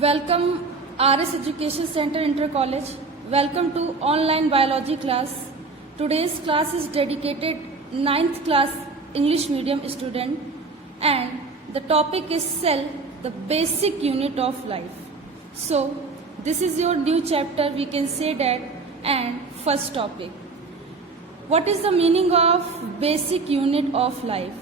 Welcome RS Education Center Inter College. Welcome to online biology class. Today's class is dedicated 9th class English medium student and the topic is cell, the basic unit of life. So this is your new chapter, we can say that. And first topic, what is the meaning of basic unit of life?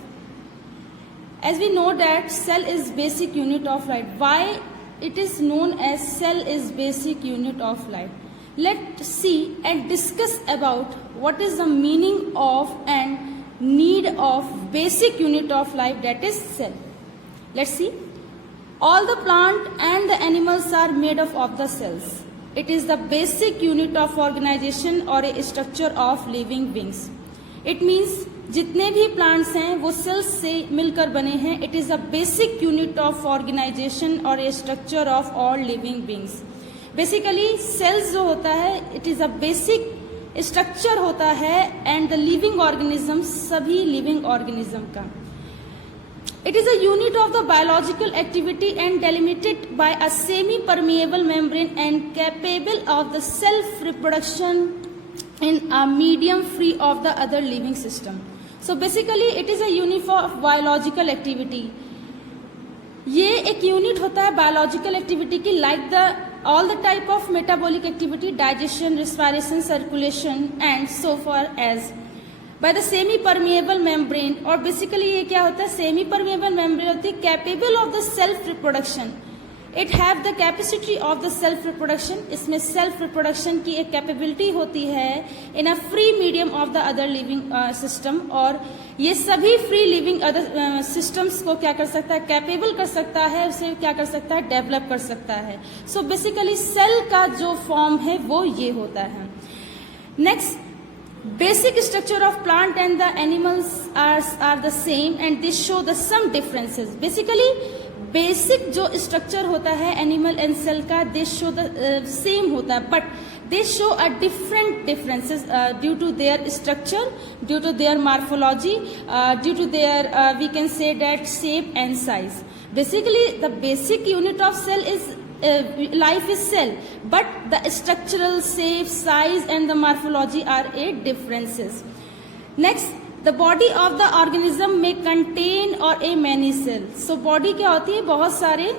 As we know that cell is basic unit of life. Why it is known as cell is basic unit of life? Let's see and discuss about what is the meaning of and need of basic unit of life, that is cell. Let's see. All the plant and the animals are made up of the cells. It is the basic unit of organization or a structure of living beings. It means जितने भी plants हैं वो sales से मिलकर बने हैं. It is a basic unit of organization और a structure of all living beings. Basically cells जो होता है it is a basic structure होता है एंड द लिविंग ऑर्गेनिज्म, सभी लिविंग ऑर्गेनिज्म का. It is a unit of the biological activity and delimited by a semi-permeable membrane and capable of the self-reproduction in a medium free of the other living system. So basically it is a unit of biological activity. ये एक unit होता है biological activity की, like the all the type of metabolic activity, digestion, respiration, circulation and so for as by the semi permeable membrane. और basically ये क्या होता है, सेमी परमेबल मेम्ब्रेन होती है capable of the self reproduction. It have the capacity of the self reproduction. इसमें self reproduction की एक कैपेबिलिटी होती है in a free medium of the other living system. और ये सभी फ्री लिविंग अदर सिस्टम्स को क्या कर सकता है, कैपेबल कर सकता है, उसे क्या कर सकता है, डेवलप कर सकता है. सो बेसिकली सेल का जो फॉर्म है वो ये होता है. Next, basic structure of plant and the animals are the same and they show the some differences. Basically basic जो structure होता है animal and cell का, they show the same होता है, but they show a differences due to their structure, due to their morphology, due to their we can say that shape and size. Basically the basic unit of cell is life is cell, but the structural shape, size and the morphology are a differences. Next, the body of the organism may contain or a many cells. So body क्या होती है, बहुत सारे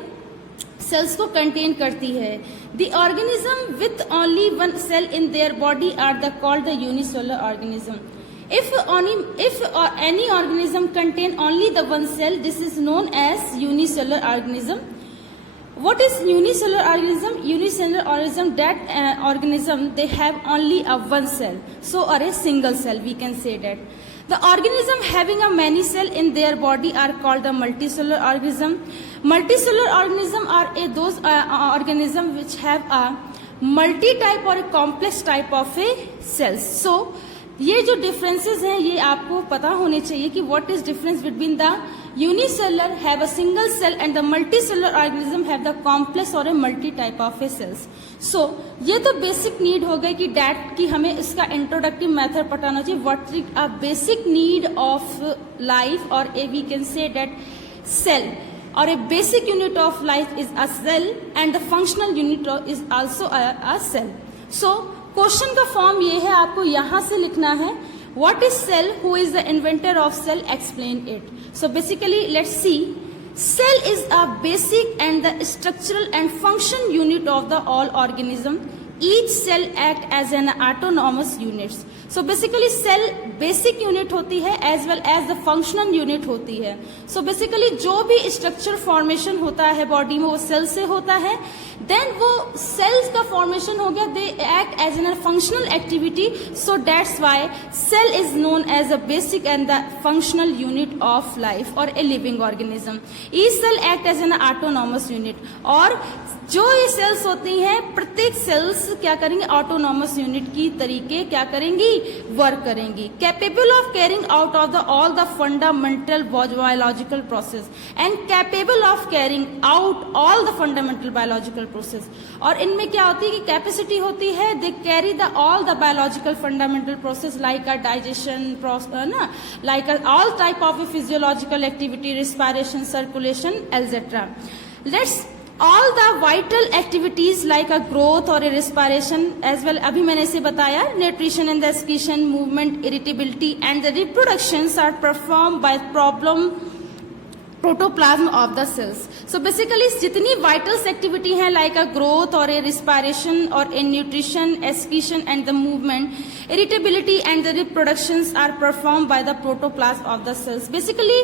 cells को contain करती है. The organism with only one cell in their body are the called the unicellular organism. If any organism contain only the one cell, this is known as unicellular organism. What is unicellular organism? Unicellular organism, that organism they have only a one cell, so or a single cell we can say that. The organism having a many cell in their body are called the multicellular organism. Multicellular organism are those organism which have a multi-type or a complex type of a cells. So ये जो differences हैं ये आपको पता होने चाहिए कि what is difference between the unicellular have a single cell and the multicellular organism have the complex or a multi type of a cells. So ये तो basic need हो गई कि that कि हमें इसका introductive method पढ़ना चाहिए. What is a basic need of life or a we can say that cell or a basic unit of life is a cell and the functional unit is also a cell. So question का form ये है, आपको यहाँ से लिखना है what is cell, who is the inventor of cell, explain it. So basically let's see. Cell is a basic and the structural and function unit of the all organism. Each cell act as an autonomous units. So basically cell basic unit होती है as well as the functional unit होती है. So basically जो भी structure formation होता है body में वो cell से होता है. Then वो cells का formation हो गया, they act as a functional activity. So that's why cell is known as a basic and the functional unit of life or a living organism. Each cell act as an autonomous unit. और जो ये sales होती हैं प्रत्येक sales क्या करेंगे, autonomous unit की तरीके क्या करेंगी, वर्क करेंगी. Capable of carrying out of the all the fundamental biological process and capable of carrying out all the fundamental biological process. और इनमें क्या होती है कि कैपेसिटी होती है, they carry the all the biological fundamental process like a digestion ना, like all type of physiological activity, respiration, circulation etcetera. Let's all the vital activities like a growth or a respiration as well, अभी मैंने इसे बताया, nutrition and the excretion, movement, irritability and the reproductions are performed by protoplasm of the cells. So basically जितनी vitals activity हैं like a growth और a respiration और a nutrition, excretion and the movement, irritability and the reproductions are perform by the protoplasm of the cells. Basically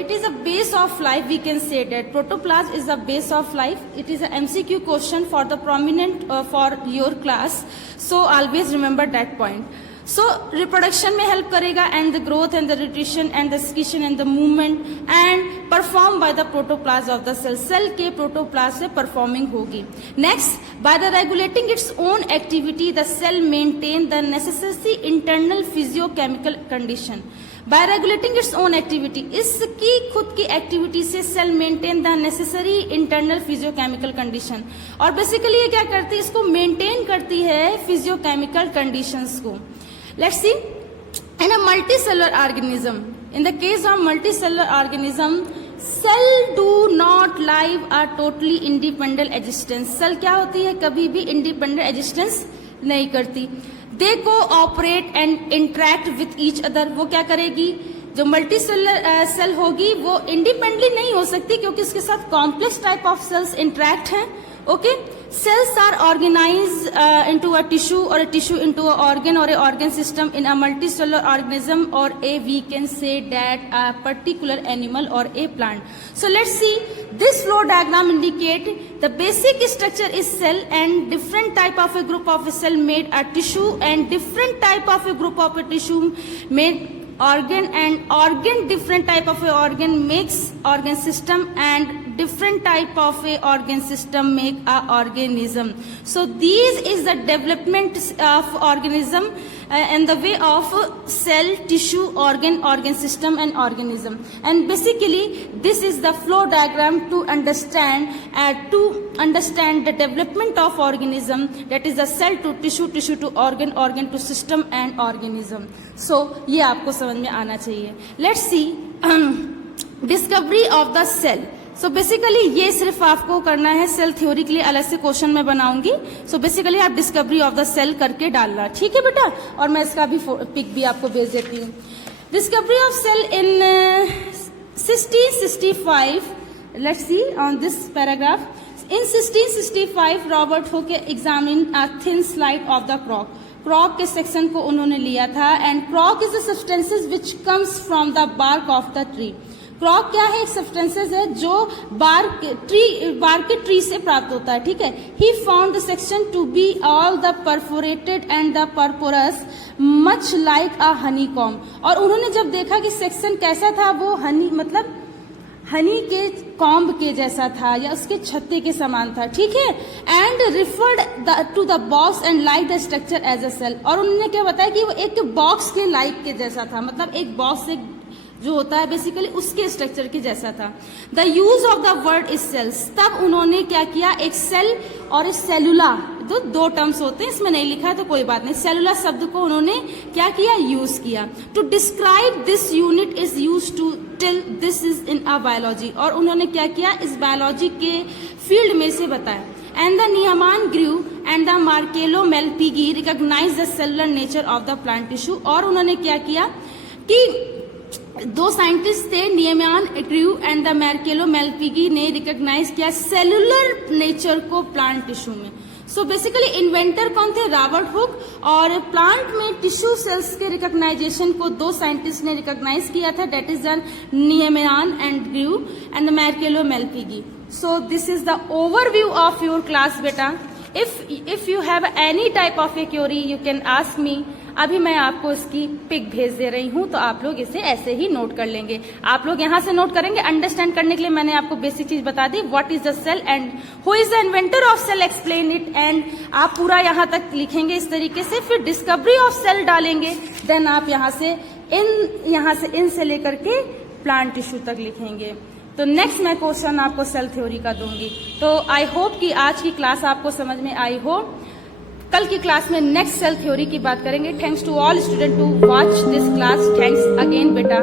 it is a base of life, we can say that protoplasm is the base of life. It is a MCQ question for the prominent for your class, so always remember that point. So reproduction में help करेगा and the growth and the nutrition and the excretion and the movement and perform by the protoplasm of the cell. Cell के protoplasm से performing होगी. Next, by the regulating its own activity the cell maintain the necessary internal physiochemical condition. By regulating its own activity, इसकी खुद की activity से cell maintain the necessary internal physiochemical condition. और basically ये क्या करती है, इसको मेंटेन करती है फिजियोकेमिकल कंडीशंस को. Let's see, in a multicellular organism, in the case of multicellular organism, cell do not live a totally independent existence. Cell क्या होती है, कभी भी independent existence नहीं करती. They cooperate and interact with each other. वो क्या करेगी, जो मल्टीसेलुलर सेल होगी वो इंडिपेंडेंटली नहीं हो सकती क्योंकि इसके साथ complex type of cells interact हैं. Okay, cells are organized into a tissue or a tissue into an organ or a organ system in a multicellular organism or we can say that a particular animal or a plant. So let's see, this flow diagram indicate the basic structure is cell and different type of a group of a cell made a tissue and different type of a group of a tissue made organ and organ, different type of a organ makes organ system and different type of a organ system make a organism. So these is the development of organism in the way of cell, tissue, organ system and organism. And basically this is the flow diagram to understand the development of organism, that is the cell to tissue, tissue to organ, organ to system and organism. So ये आपको समझ में आना चाहिए. Let's see discovery of the cell. So basically ये सिर्फ आपको करना है, सेल थ्योरी के लिए अलग से क्वेश्चन मैं बनाऊंगी. सो बेसिकली आप डिस्कवरी ऑफ द सेल करके डालना, ठीक है बेटा. और मैं इसका भी पिक भी आपको भेज देती हूँ. Discovery of cell in 1665. Let's see on this paragraph. In 1665 Robert Hooke examine a thin slide of the cork. Cork के सेक्शन को उन्होंने लिया था and cork is a substances which comes from the bark of the tree. Cork क्या है, एक substances है जो बार्क के ट्री से प्राप्त होता है, ठीक है. He found the section to be all the perforated and the porous much like a honeycomb. और उन्होंने जब देखा कि सेक्शन कैसा था, वो हनी मतलब हनी के कॉम्ब के जैसा था या उसके छत्ते के समान था, ठीक है. And referred to the box and like the structure as a cell. और उन्होंने क्या बताया कि वो एक बॉक्स के लाइक के जैसा था, मतलब एक बॉक्स एक जो होता है बेसिकली उसके स्ट्रक्चर के जैसा था. The use of the word is cells. तब उन्होंने क्या किया, एक सेल और एक सेलुला, दो टर्म्स होते हैं, इसमें नहीं लिखा है तो कोई बात नहीं. सेलुला शब्द को उन्होंने क्या किया, यूज किया. To describe this unit is use to till this is in a biology. और उन्होंने क्या किया, इस बायोलॉजी के फील्ड में से बताया. And the Nehemiah Grew and the Marcello Malpighi recognize the cellular nature of the plant tissue. और उन्होंने क्या किया कि दो साइंटिस्ट थे, Nehemiah Grew and the Marcello Malpighi ने रिकॉग्नाइज किया सेलुलर नेचर को प्लांट टिश्यू में. सो बेसिकली इन्वेंटर कौन थे, रॉबर्ट हुक. और प्लांट में टिश्यू सेल्स के रिकॉग्नाइजेशन को दो साइंटिस्ट ने रिकॉग्नाइज किया था, that is the Nehemiah and Guru and the Marcello Malpighi. So this is the overview of your class बेटा. If you have any type of a query you can ask me. अभी मैं आपको इसकी pick भेज दे रही हूं तो आप लोग इसे ऐसे ही नोट कर लेंगे. आप लोग यहां से नोट करेंगे. अंडरस्टैंड करने के लिए मैंने आपको बेसिक चीज बता दी, what is the cell and who is the inventor of cell, explain it. And आप पूरा यहां तक लिखेंगे इस तरीके से, फिर डिस्कवरी ऑफ सेल डालेंगे. देन आप यहां से इन से लेकर के प्लांट टिश्यू तक लिखेंगे. तो नेक्स्ट मैं क्वेश्चन आपको सेल थ्योरी का दूंगी. तो आई होप कि आज की क्लास आपको समझ में आई हो. कल की क्लास में नेक्स्ट सेल थ्योरी की बात करेंगे. Thanks to all student to watch this class. Thanks again बेटा.